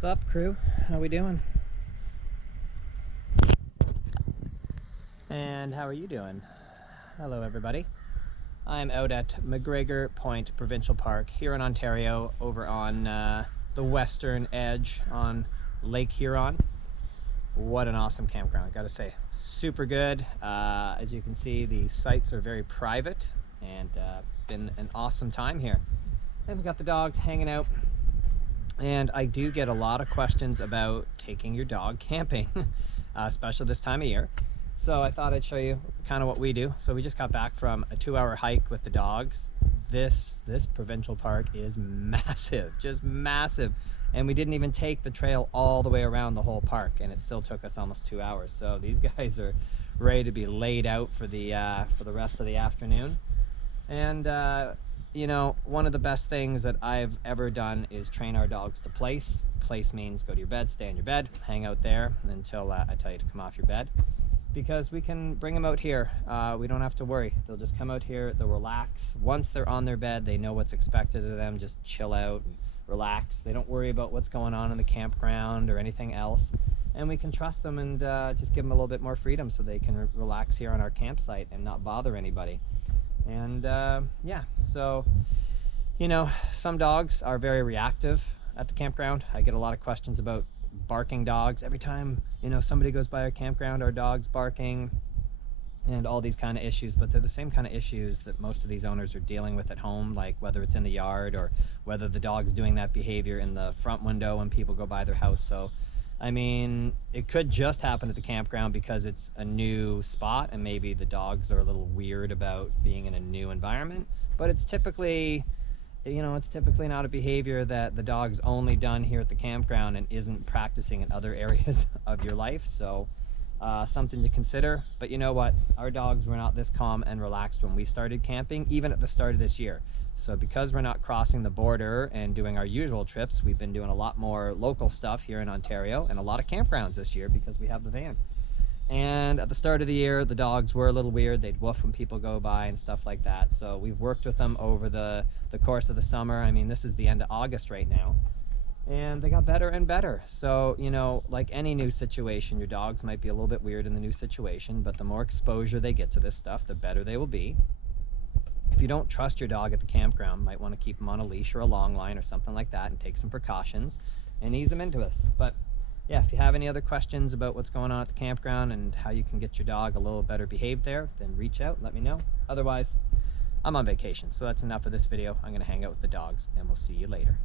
What's up, crew? How we doing? And how are you doing? Hello, everybody. I'm out at McGregor Point Provincial Park here in Ontario, over on the western edge on Lake Huron. What an awesome campground, gotta say. Super good. As you can see, the sites are very private, and been an awesome time here. And we got the dogs hanging out. And I do get a lot of questions about taking your dog camping, especially this time of year. So I thought I'd show you kind of what we do. So we just got back from a 2-hour hike with the dogs. This provincial park is massive, just massive. And we didn't even take the trail all the way around the whole park, and it still took us almost 2 hours. So these guys are ready to be laid out for the rest of the afternoon. And you know, one of the best things that I've ever done is train our dogs to place. Place means go to your bed, stay in your bed, hang out there until I tell you to come off your bed. Because we can bring them out here. We don't have to worry. They'll just come out here, they'll relax. Once they're on their bed, they know what's expected of them. Just chill out and relax. They don't worry about what's going on in the campground or anything else. And we can trust them and just give them a little bit more freedom so they can relax here on our campsite and not bother anybody. And yeah, so, you know, some dogs are very reactive at the campground. I get a lot of questions about barking dogs. Every time, you know, somebody goes by our campground, our dog's barking and all these kind of issues. But they're the same kind of issues that most of these owners are dealing with at home, like whether it's in the yard or whether the dog's doing that behavior in the front window when people go by their house. So I mean, it could just happen at the campground because it's a new spot and maybe the dogs are a little weird about being in a new environment, but it's typically, you know, it's typically not a behavior that the dog's only done here at the campground and isn't practicing in other areas of your life. So something to consider. But you know what? Our dogs were not this calm and relaxed when we started camping, even at the start of this year. So because we're not crossing the border and doing our usual trips, we've been doing a lot more local stuff here in Ontario and a lot of campgrounds this year because we have the van. And at the start of the year, the dogs were a little weird. They'd woof when people go by and stuff like that. So we've worked with them over the course of the summer. I mean, this is the end of August right now. And they got better and better. So, you know, like any new situation, your dogs might be a little bit weird in the new situation, but the more exposure they get to this stuff, the better they will be. If you don't trust your dog at the campground, you might want to keep them on a leash or a long line or something like that and take some precautions and ease them into us. But yeah, if you have any other questions about what's going on at the campground and how you can get your dog a little better behaved there, then reach out, let me know. Otherwise, I'm on vacation, so that's enough of this video. I'm going to hang out with the dogs, and we'll see you later.